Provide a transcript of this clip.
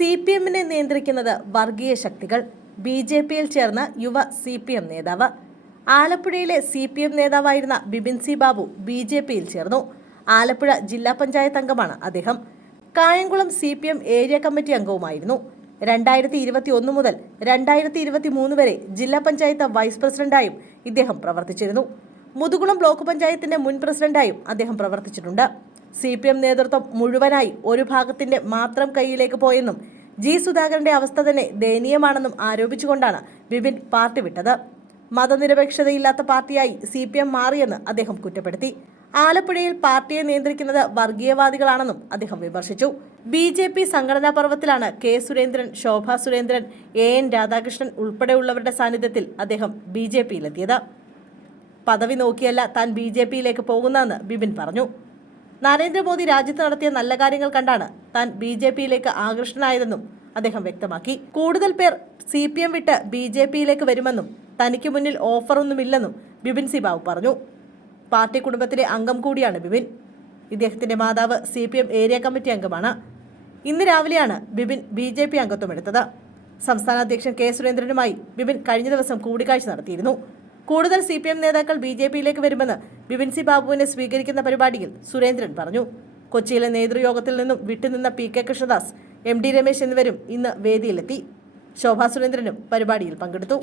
CPM-നെ നിയന്ത്രിക്കുന്നത് വർഗീയ ശക്തികൾ. BJP-യിൽ ചേർന്ന യുവ CPM നേതാവ്. ആലപ്പുഴയിലെ CPM നേതാവായിരുന്ന ബിപിൻ സി ബാബു BJP-യിൽ ചേർന്നു. ആലപ്പുഴ ജില്ലാ പഞ്ചായത്ത് അംഗമാണ് അദ്ദേഹം. കായംകുളം CPM ഏരിയ കമ്മിറ്റി അംഗവുമായിരുന്നു. 2021 മുതൽ 2023 വരെ ജില്ലാ പഞ്ചായത്ത് വൈസ് പ്രസിഡന്റായും ഇദ്ദേഹം പ്രവർത്തിച്ചിരുന്നു. മുതുകുളം ബ്ലോക്ക് പഞ്ചായത്തിന്റെ മുൻ പ്രസിഡന്റായും അദ്ദേഹം പ്രവർത്തിച്ചിട്ടുണ്ട്. CPM നേതൃത്വം മുഴുവനായി ഒരു ഭാഗത്തിന്റെ മാത്രം കൈയിലേക്ക് പോയെന്നും ജി സുധാകരന്റെ അവസ്ഥ തന്നെ ദയനീയമാണെന്നും ആരോപിച്ചുകൊണ്ടാണ് ബിപിൻ പാർട്ടി വിട്ടത്. മതനിരപേക്ഷതയില്ലാത്ത പാർട്ടിയായി CPM മാറിയെന്ന് അദ്ദേഹം കുറ്റപ്പെടുത്തി. ആലപ്പുഴയിൽ പാർട്ടിയെ നിയന്ത്രിക്കുന്നത് വർഗീയവാദികളാണെന്നും അദ്ദേഹം വിമർശിച്ചു. BJP സംഘടനാ പർവ്വത്തിലാണ് കെ സുരേന്ദ്രൻ, ശോഭ സുരേന്ദ്രൻ, AN രാധാകൃഷ്ണൻ ഉൾപ്പെടെയുള്ളവരുടെ സാന്നിധ്യത്തിൽ അദ്ദേഹം BJP-യിലെത്തിയത്. പദവി നോക്കിയല്ല താൻ BJP-യിലേക്ക് പോകുന്നതെന്ന് ബിപിൻ പറഞ്ഞു. നരേന്ദ്രമോദി രാജ്യത്ത് നടത്തിയ നല്ല കാര്യങ്ങൾ കണ്ടാണ് താൻ BJP-യിലേക്ക് ആകൃഷ്ടനായതെന്നും അദ്ദേഹം വ്യക്തമാക്കി. കൂടുതൽ പേർ CPM വിട്ട് BJP-യിലേക്ക് വരുമെന്നും തനിക്ക് മുന്നിൽ ഓഫറൊന്നുമില്ലെന്നും ബിപിൻ സി ബാബു പറഞ്ഞു. പാർട്ടി കുടുംബത്തിലെ അംഗം കൂടിയാണ് ബിപിൻ. ഇദ്ദേഹത്തിന്റെ മാതാവ് CPM ഏരിയ കമ്മിറ്റി അംഗമാണ്. ഇന്ന് രാവിലെയാണ് ബിപിൻ BJP അംഗത്വം എടുത്തത്. സംസ്ഥാന അധ്യക്ഷൻ കെ സുരേന്ദ്രനുമായി ബിപിൻ കഴിഞ്ഞ ദിവസം കൂടിക്കാഴ്ച നടത്തിയിരുന്നു. കൂടുതൽ CPM നേതാക്കൾ BJP-യിലേക്ക് വരുമെന്ന് ബിപിൻ സി ബാബുവിനെ സ്വീകരിക്കുന്ന പരിപാടിയിൽ സുരേന്ദ്രൻ പറഞ്ഞു. കൊച്ചിയിലെ നേതൃയോഗത്തിൽ നിന്നും വിട്ടുനിന്ന PK കൃഷ്ണദാസ്, MD രമേശ് എന്നിവരും ഇന്ന് വേദിയിലെത്തി. ശോഭാ സുരേന്ദ്രനും പരിപാടിയിൽ പങ്കെടുത്തു.